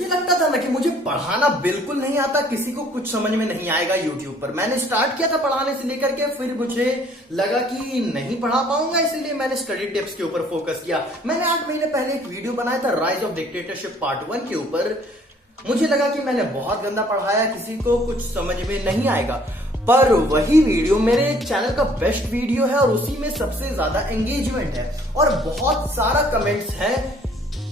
मुझे लगता था ना कि मुझे पढ़ाना बिल्कुल नहीं आता, किसी को कुछ समझ में नहीं आएगा यूट्यूब पर। मैंने स्टार्ट किया था पढ़ाने से लेकर के, फिर मुझे लगा कि नहीं पढ़ा पाऊंगा, इसलिए मैंने स्टडी टिप्स के ऊपर फोकस किया। मैंने 8 महीने पहले एक वीडियो बनाया था राइज ऑफ डिक्टेटरशिप पार्ट 1 के ऊपर। मुझे लगा कि मैंने बहुत गंदा पढ़ाया, किसी को कुछ समझ में नहीं आएगा, पर वही वीडियो मेरे चैनल का बेस्ट वीडियो है और उसी में सबसे ज्यादा एंगेजमेंट है और बहुत सारा कमेंट्स है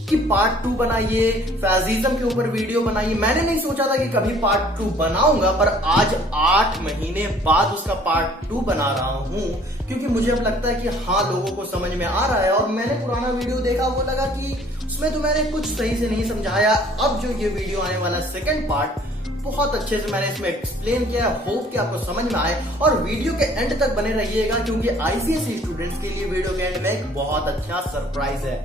कि पार्ट 2 बनाइए, फैजिज्म के ऊपर वीडियो बनाइए। मैंने नहीं सोचा था कि कभी पार्ट 2 बनाऊंगा, पर आज 8 महीने बाद उसका पार्ट 2 बना रहा हूं, क्योंकि मुझे अब लगता है कि हाँ, लोगों को समझ में आ रहा है। और मैंने पुराना वीडियो देखा, वो लगा कि उसमें तो मैंने कुछ सही से नहीं समझाया। अब जो ये वीडियो आने वाला सेकंड पार्ट, बहुत अच्छे से मैंने इसमें एक्सप्लेन किया। होप कि आपको समझ में आए और वीडियो के एंड तक बने रहिएगा, क्योंकि आईसीएसई स्टूडेंट्स के लिए वीडियो के एंड में एक बहुत अच्छा सरप्राइज है।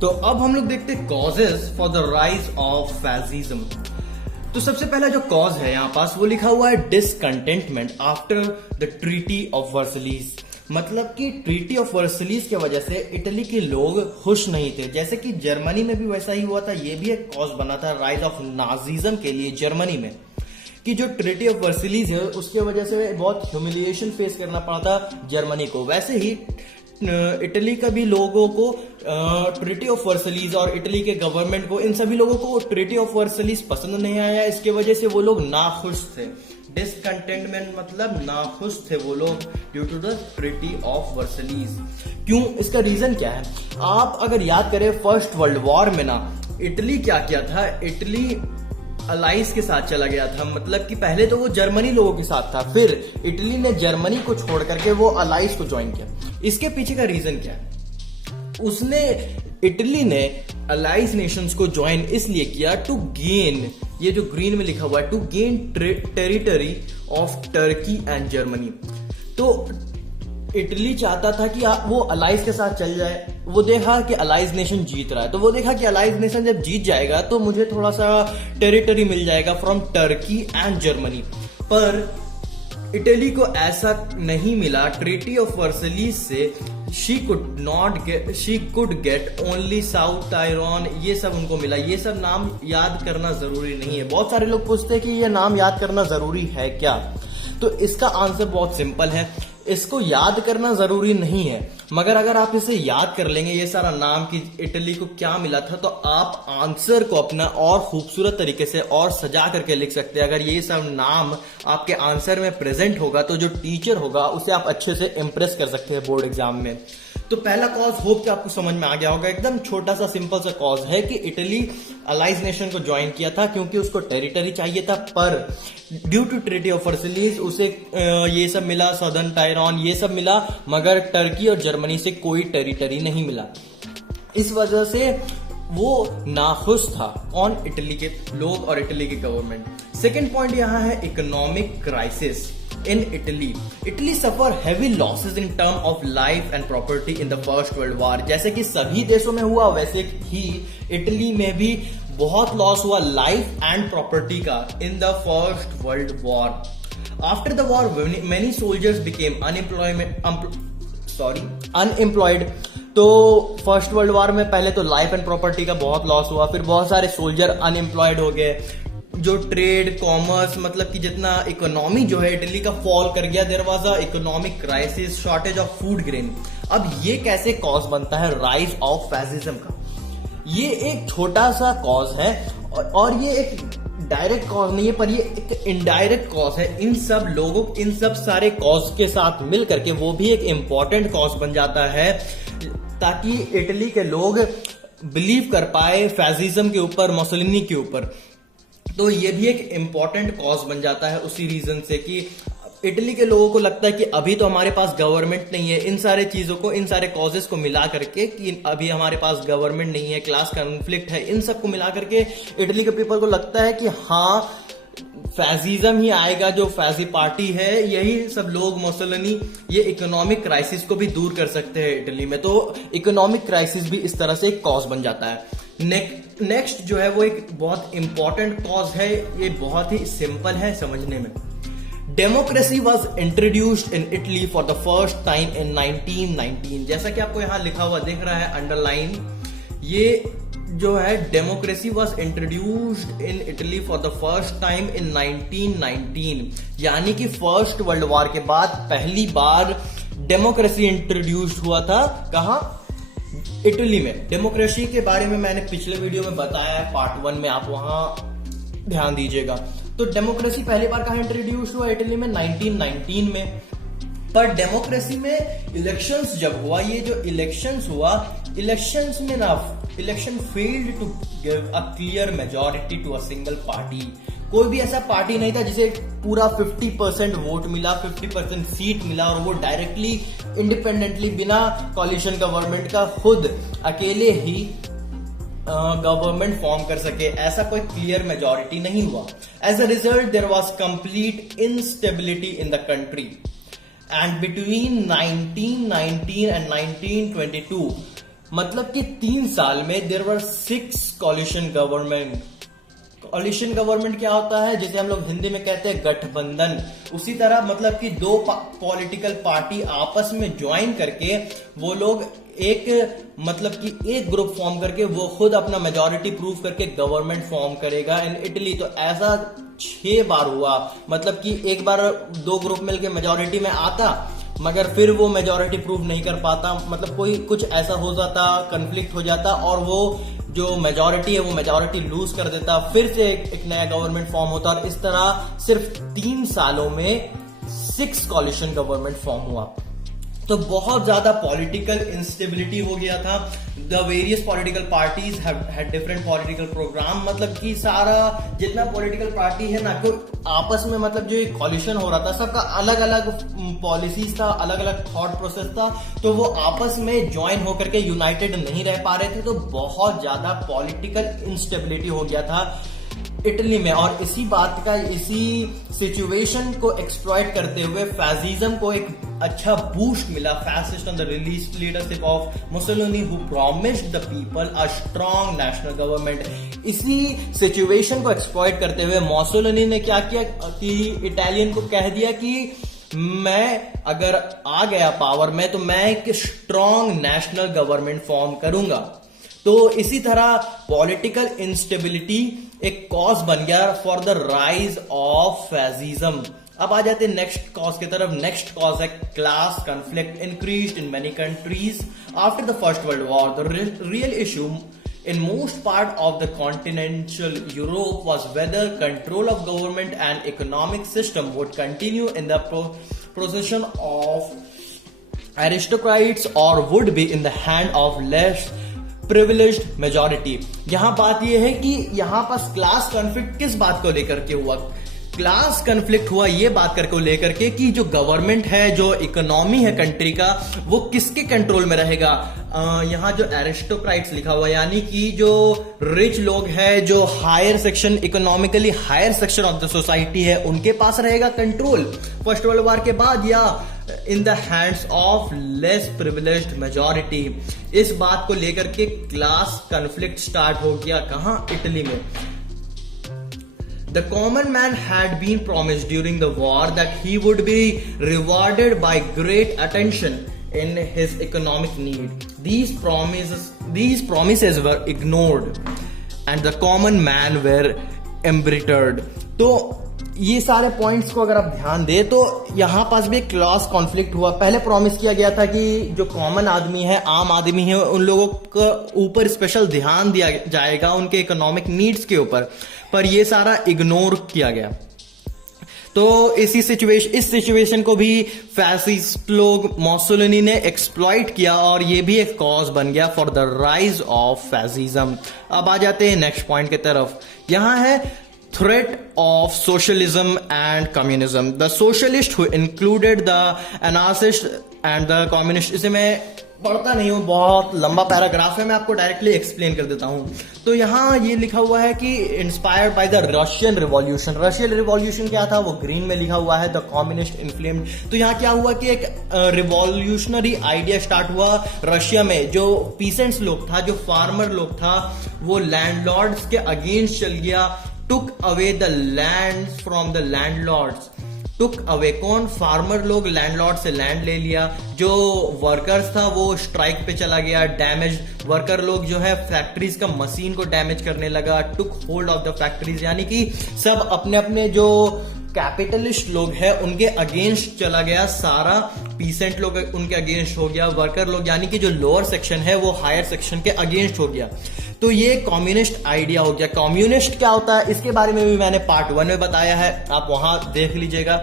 तो अब हम लोग देखते हैं causes for the rise of fascism. तो सबसे पहला जो कॉज है यहाँ पास, वो लिखा हुआ है discontentment after the treaty of Versailles. मतलब कि ट्रीटी ऑफ वर्सलीज की वजह से इटली के लोग खुश नहीं थे, जैसे कि जर्मनी में भी वैसा ही हुआ था। ये भी एक कॉज बना था राइज ऑफ नाजिज्म के लिए जर्मनी में, कि जो ट्रीटी ऑफ वर्सलीज है उसके वजह से बहुत ह्यूमिलिएशन फेस करना पड़ा था जर्मनी को। वैसे ही इटली का भी लोगों को ट्रीटी ऑफ वर्सलीज और इटली के गवर्नमेंट को, इन सभी लोगों को ट्रीटी ऑफ वर्सलीज पसंद नहीं आया। इसके वजह से वो लोग नाखुश थे। डिसकंटेंटमेंट मतलब नाखुश थे वो लोग due to the treaty of Versailles. क्यों? इसका रीजन क्या है? आप अगर याद करें फर्स्ट वर्ल्ड वॉर में ना, इटली क्या किया था, इटली अलाइज के साथ चला गया था। मतलब कि पहले तो वो जर्मनी लोगों के साथ था, फिर इटली ने जर्मनी को छोड़ करके वो अलाइज को ज्वाइन किया। इसके पीछे का रीजन क्या है? इटली ने अलाइज नेशंस को ज्वाइन इसलिए किया टू गेन, ये जो ग्रीन में लिखा हुआ है, to gain territory of Turkey and Germany. तो इटली चाहता था कि वो अलाइज के साथ चल जाए। वो देखा कि अलाइज नेशन जीत रहा है, तो वो देखा कि अलाइज नेशन जब जीत जाएगा तो मुझे थोड़ा सा टेरिटरी मिल जाएगा फ्रॉम टर्की एंड जर्मनी। पर इटली को ऐसा नहीं मिला। ट्रीटी ऑफ वर्सलीज से she could get only south tyrant, ये सब उनको मिला। ये सब नाम याद करना जरूरी नहीं है। बहुत सारे लोग पूछते हैं कि ये नाम याद करना जरूरी है क्या? तो इसका आंसर बहुत सिंपल है, इसको याद करना जरूरी नहीं है, मगर अगर आप इसे याद कर लेंगे ये सारा नाम कि इटली को क्या मिला था, तो आप आंसर को अपना और खूबसूरत तरीके से और सजा करके लिख सकते हैं। अगर ये सब नाम आपके आंसर में प्रेजेंट होगा तो जो टीचर होगा उसे आप अच्छे से इंप्रेस कर सकते हैं बोर्ड एग्जाम में। तो पहला कॉज होप कि आपको समझ में आ गया होगा। एकदम छोटा सा सिंपल सा कॉज है कि इटली अलाइज नेशन को ज्वाइन किया था क्योंकि उसको टेरिटरी चाहिए था, पर ड्यू टू ट्रीटी ऑफ वर्सलीज उसे ये सब मिला, सदर्न टायरन ये सब मिला, मगर टर्की और जर्मनी से कोई टेरिटरी नहीं मिला। इस वजह से वो नाखुश था ऑन इटली के लोग और इटली की गवर्नमेंट। सेकेंड पॉइंट यहाँ है economic crisis in Italy. Italy suffer heavy losses in term of life and property in the First World War. जैसे कि सभी देशों में हुआ वैसे ही इटली में भी बहुत लॉस हुआ लाइफ एंड प्रॉपर्टी का in the first world war. After the war many soldiers became unemployed. तो फर्स्ट वर्ल्ड वॉर में पहले तो लाइफ एंड प्रॉपर्टी का बहुत लॉस हुआ, फिर बहुत सारे सोल्जर अनएम्प्लॉयड हो गए। जो ट्रेड कॉमर्स मतलब कि जितना इकोनॉमी जो है इटली का फॉल कर गया। There was a economic crisis, shortage of food grain. अब ये कैसे कॉज बनता है राइज ऑफ फैसिज्म का? ये एक छोटा सा कॉज है और ये एक डायरेक्ट कॉज नहीं है, पर ये एक इनडायरेक्ट कॉज है। इन सब सारे कॉज के साथ मिल करके वो भी एक इंपॉर्टेंट कॉज बन जाता है, ताकि इटली के लोग बिलीव कर पाए फैसिज्म के ऊपर, मुसोलिनी के ऊपर। तो ये भी एक इंपॉर्टेंट कॉज बन जाता है उसी रीजन से कि इटली के लोगों को लगता है कि अभी तो हमारे पास गवर्नमेंट नहीं है। इन सारे चीजों को, इन सारे कॉजेस को मिला करके कि अभी हमारे पास गवर्नमेंट नहीं है, क्लास कॉन्फ्लिक्ट है, इन सब को मिला करके इटली के पीपल को लगता है कि हाँ, फैसिज्म ही आएगा, जो फैसी पार्टी है यही सब लोग, मुसोलिनी, ये इकोनॉमिक क्राइसिस को भी दूर कर सकते हैं इटली में। तो इकोनॉमिक क्राइसिस भी इस तरह से एक कॉज बन जाता है। नेक्स्ट जो है वो एक बहुत इंपॉर्टेंट कॉज है, ये बहुत ही सिंपल है समझने में। Democracy was introduced in Italy for the first time in 1919। जैसा कि आपको यहां लिखा हुआ दिख रहा है अंडरलाइन, ये जो है democracy was introduced in Italy for the first time in 1919, यानी कि फर्स्ट वर्ल्ड वॉर के बाद पहली बार डेमोक्रेसी इंट्रोड्यूस हुआ था। कहां? इटली में। डेमोक्रेसी के बारे में मैंने पिछले वीडियो में बताया है, पार्ट 1 में, आप वहां ध्यान दीजिएगा। तो डेमोक्रेसी पहली बार कहां इंट्रोड्यूस हुआ? इटली में 1919 में। पर डेमोक्रेसी में इलेक्शंस जब हुआ, ये जो इलेक्शंस हुआ, इलेक्शंस में ना election failed to give a clear majority to a single party. कोई भी ऐसा पार्टी नहीं था जिसे पूरा 50% वोट मिला, 50% सीट मिला और वो डायरेक्टली इंडिपेंडेंटली बिना कॉलिशन गवर्नमेंट का खुद अकेले ही गवर्नमेंट फॉर्म कर सके। ऐसा कोई क्लियर मेजॉरिटी नहीं हुआ। As a result there was complete instability in the country and between 1919 and 1922, मतलब कि 3 साल में there were 6 coalition government. Coalition government क्या होता है? जिसे हम लोग हिंदी में कहते हैं गठबंधन। उसी तरह मतलब कि 2 पॉलिटिकल पार्टी आपस में ज्वाइन करके वो लोग मतलब कि एक ग्रुप फॉर्म करके वो खुद अपना मेजॉरिटी प्रूव करके गवर्नमेंट फॉर्म करेगा इन इटली। तो ऐसा 6 बार हुआ, मतलब कि एक बार 2 ग्रुप मिलके मेजॉरिटी में आता मगर फिर वो मेजॉरिटी प्रूव नहीं कर पाता, मतलब कोई कुछ ऐसा हो जाता, कन्फ्लिक्ट हो जाता और वो जो मेजॉरिटी है वो मेजॉरिटी लूज कर देता, फिर से एक नया गवर्नमेंट फॉर्म होता। और इस तरह सिर्फ 3 सालों में 6 कॉलिशन गवर्नमेंट फॉर्म हुआ। तो बहुत ज्यादा पॉलिटिकल इंस्टेबिलिटी हो गया था। The various political parties had different political programme, मतलब कि सारा जितना पॉलिटिकल पार्टी है ना, तो आपस में मतलब जो कॉलिशन हो रहा था सबका अलग अलग पॉलिसीज था, अलग अलग थॉट प्रोसेस था, तो वो आपस में ज्वाइन होकर के यूनाइटेड नहीं रह पा रहे थे। तो बहुत ज्यादा पॉलिटिकल इंस्टेबिलिटी हो गया था इटली में। और इसी सिचुएशन को एक्सप्लॉइट करते हुए फैसिज्म को एक अच्छा बूस्ट मिला। Fascist under release leadership of Mussolini who promised the people a strong national government. इसी सिचुएशन को एक्सप्लॉइट करते हुए मुसोलिनी ने क्या किया कि इटालियन को कह दिया कि मैं अगर आ गया पावर में तो मैं एक स्ट्रॉन्ग नेशनल गवर्नमेंट फॉर्म करूंगा। तो इसी तरह पॉलिटिकल इंस्टेबिलिटी एक कॉज बन गया for the rise of fascism. अब आ जाते हैं नेक्स्ट कॉज की तरफ। नेक्स्ट कॉज है class conflict increased in many countries after the first world war. The real issue in most part of the continental Europe was whether control of government and economic system would continue in the possession of aristocrats or would be in the hand of less privileged majority। यहां बात यह है कि यहां पास class conflict किस बात को लेकर के हुआ? क्लास कॉन्फ्लिक्ट हुआ ये बात करके लेकर के कि जो गवर्नमेंट है, जो इकोनॉमी है कंट्री का, वो किसके कंट्रोल में रहेगा। यहाँ जो एरिस्टोक्राइट्स लिखा हुआ, यानी कि जो रिच लोग हैं, जो higher section, economically higher section of the society है, उनके पास रहेगा कंट्रोल फर्स्ट वर्ल्ड वॉर के बाद, या in the hands of less privileged majority. इस बात को लेकर के क्लास कॉन्फ्लिक्ट स्टार्ट हो गया। कहां? इटली में। The common man had been promised during the war that he would be rewarded by great attention in his economic need. These promises were ignored and the common man were embittered. तो ये सारे points को अगर आप ध्यान दे तो यहां पास भी क्लास कॉन्फ्लिक्ट हुआ। पहले प्रॉमिस किया गया था कि जो कॉमन आदमी है, आम आदमी है, उन लोगों का ऊपर स्पेशल ध्यान दिया जाएगा उनके इकोनॉमिक नीड्स के ऊपर, पर ये सारा इग्नोर किया गया। तो इस सिचुएशन को भी फैसिस्ट लोग, मुसोलिनी ने एक्सप्लॉइट किया और ये भी एक कॉज बन गया for the rise of fascism. अब आ जाते हैं नेक्स्ट पॉइंट की तरफ। यहां है threat of socialism and communism. The socialist who included the anarchist and the communist, इसे मैं पढ़ता नहीं हूं, बहुत लंबा पैराग्राफ है, मैं आपको डायरेक्टली एक्सप्लेन कर देता हूं। तो यहां ये लिखा हुआ है कि inspired by the Russian revolution. Russian revolution क्या था वो ग्रीन में लिखा हुआ है, द कम्युनिस्ट इन्फ्लेम्ड। तो यहां क्या हुआ कि एक रिवॉल्यूशनरी आइडिया स्टार्ट हुआ रशिया में। जो पीसेंट्स लोग था, जो फार्मर लोग था, वो लैंडलॉर्ड्स के अगेंस्ट चल गया, took away the lands from the landlords। Took away, कौन? फार्मर लोग लैंडलॉर्ड से लैंड ले लिया, जो वर्कर्स था वो स्ट्राइक पे चला गया, डैमेज वर्कर लोग जो है फैक्ट्रीज का मशीन को डैमेज करने लगा, टुक होल्ड ऑफ द फैक्ट्रीज, यानी कि सब अपने अपने जो कैपिटलिस्ट लोग हैं उनके अगेंस्ट चला गया, सारा पीसेंट लोग उनके अगेंस्ट हो गया, वर्कर लोग यानी कि जो लोअर सेक्शन है वो हायर सेक्शन के अगेंस्ट हो गया। तो ये कम्युनिस्ट आइडिया हो गया। कम्युनिस्ट क्या होता है इसके बारे में भी मैंने पार्ट 1 में बताया है, आप वहां देख लीजिएगा।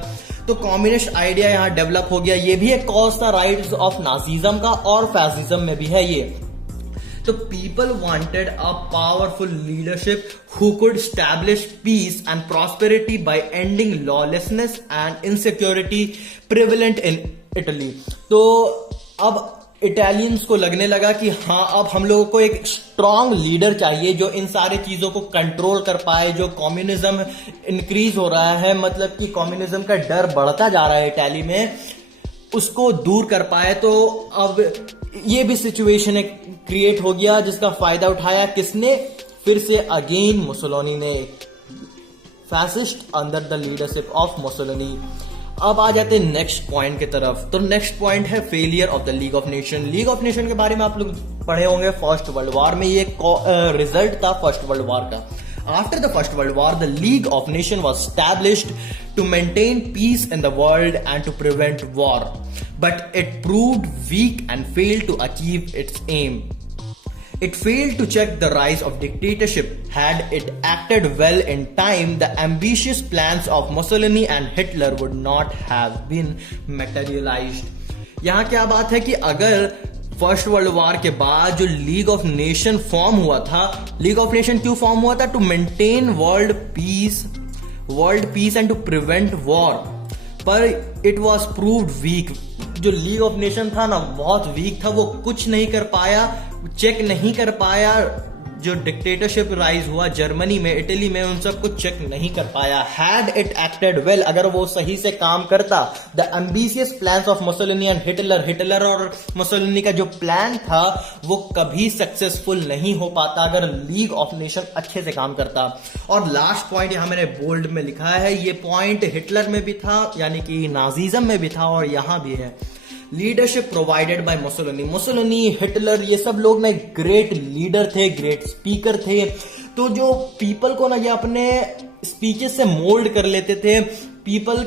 तो कम्युनिस्ट आइडिया यहां डेवलप हो गया। ये भी एक कॉज था राइट्स ऑफ नाजिज्म का, और फैसिज्म में भी है ये। तो people wanted a powerful leadership who could establish peace and prosperity by ending lawlessness and insecurity prevalent in Italy. तो अब इटालियंस को लगने लगा कि हाँ, अब हम लोगों को एक स्ट्रांग लीडर चाहिए जो इन सारे चीजों को कंट्रोल कर पाए। जो कम्युनिज्म इंक्रीज हो रहा है, मतलब कि कम्युनिज्म का डर बढ़ता जा रहा है इटाली में, उसको दूर कर पाए। तो अब ये भी सिचुएशन क्रिएट हो गया जिसका फायदा उठाया किसने? फिर से अगेन मुसोलिनी ने, fascist under the leadership of Mussolini. अब आ जाते हैं नेक्स्ट पॉइंट की तरफ। तो नेक्स्ट पॉइंट है failure of the league of nation. League of nation के बारे में आप लोग पढ़े होंगे फर्स्ट वर्ल्ड वॉर में, ये रिजल्ट था फर्स्ट वर्ल्ड वॉर का। After the First World War, the League of Nations was established to maintain peace in the world and to prevent war. But it proved weak and failed to achieve its aim. It failed to check the rise of dictatorship. Had it acted well in time, the ambitious plans of Mussolini and Hitler would not have been materialized. यहाँ क्या बात है कि अगर first world war के बाद जो league of nation form हुआ था, लीग ऑफ नेशन क्यों फॉर्म हुआ था? To maintain world peace and to prevent war. पर इट वॉज प्रूव्ड वीक। जो लीग ऑफ नेशन था ना, बहुत वीक था, वो कुछ नहीं कर पाया, चेक नहीं कर पाया। जो डिक्टेटरशिप राइज हुआ जर्मनी में, इटली में, उन सब कुछ चेक नहीं कर पाया। हैड इट एक्टेड वेल, अगर वो सही से काम करता, the ambitious plans of Mussolini and Hitler और मुसोलिनी का जो प्लान था वो कभी सक्सेसफुल नहीं हो पाता अगर लीग ऑफ नेशन अच्छे से काम करता। और लास्ट पॉइंट यहां मैंने बोल्ड में लिखा है, ये पॉइंट हिटलर में भी था, यानी कि नाजिज्म में भी था, और यहां भी है। Leadership provided by Mussolini, Hitler, ये सब लोग ना ग्रेट लीडर थे, ग्रेट स्पीकर थे। तो जो पीपल को ना ये अपने स्पीचेस से मोल्ड कर लेते थे, पीपल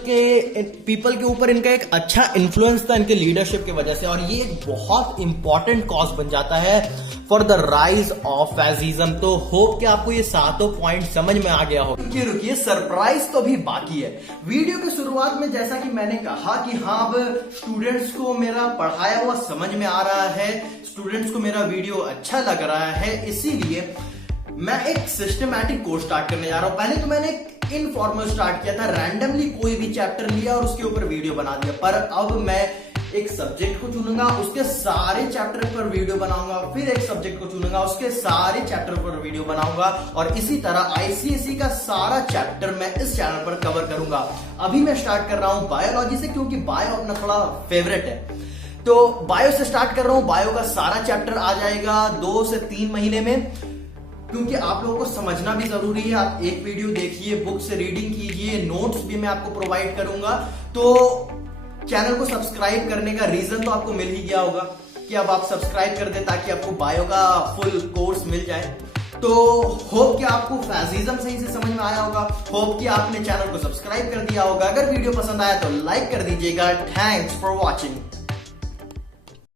के ऊपर इनका एक अच्छा इन्फ्लुएंस था इनके लीडरशिप की वजह से। और ये एक बहुत इंपॉर्टेंट कॉज बन जाता है for the rise of fascism. तो होप कि आपको ये सातों पॉइंट समझ में आ गया हो। रुकिए, सरप्राइज तो भी बाकी है। वीडियो की शुरुआत में जैसा कि मैंने कहा कि हाँ, अब स्टूडेंट्स को मेरा पढ़ाया हुआ समझ में आ रहा है, स्टूडेंट्स को मेरा वीडियो अच्छा लग रहा है, इसीलिए मैं एक सिस्टमैटिक कोर्स स्टार्ट करने जा रहा हूं। पहले तो मैंने एक इनफॉर्मल स्टार्ट किया था, रैंडमली कोई भी चैप्टर लिया और उसके ऊपर वीडियो बना दिया। पर अब मैं एक सब्जेक्ट को चुनूंगा, उसके सारे चैप्टर पर वीडियो बनाऊंगा, फिर एक सब्जेक्ट को चुनूंगा, उसके सारे चैप्टर पर वीडियो बनाऊंगा, और इसी तरह आईसीएसई का सारा चैप्टर मैं इस चैनल पर कवर करूंगा। अभी मैं स्टार्ट कर रहा हूं बायोलॉजी से, क्योंकि बायो अपना थोड़ा फेवरेट है। तो बायो से स्टार्ट कर रहा हूं। बायो का सारा चैप्टर आ जाएगा 2 से 3 महीने में, क्योंकि आप लोगों को समझना भी जरूरी है। आप एक वीडियो देखिए, बुक से रीडिंग कीजिए, नोट्स भी मैं आपको प्रोवाइड करूंगा। तो चैनल को सब्सक्राइब करने का रीजन तो आपको मिल ही गया होगा कि अब आप सब्सक्राइब कर दे ताकि आपको बायो का फुल कोर्स मिल जाए। तो होप कि आपको फैसिज्म सही से समझ में आया होगा, होप कि आपने चैनल को सब्सक्राइब कर दिया होगा। अगर वीडियो पसंद आया तो लाइक कर दीजिएगा। Thanks for watching.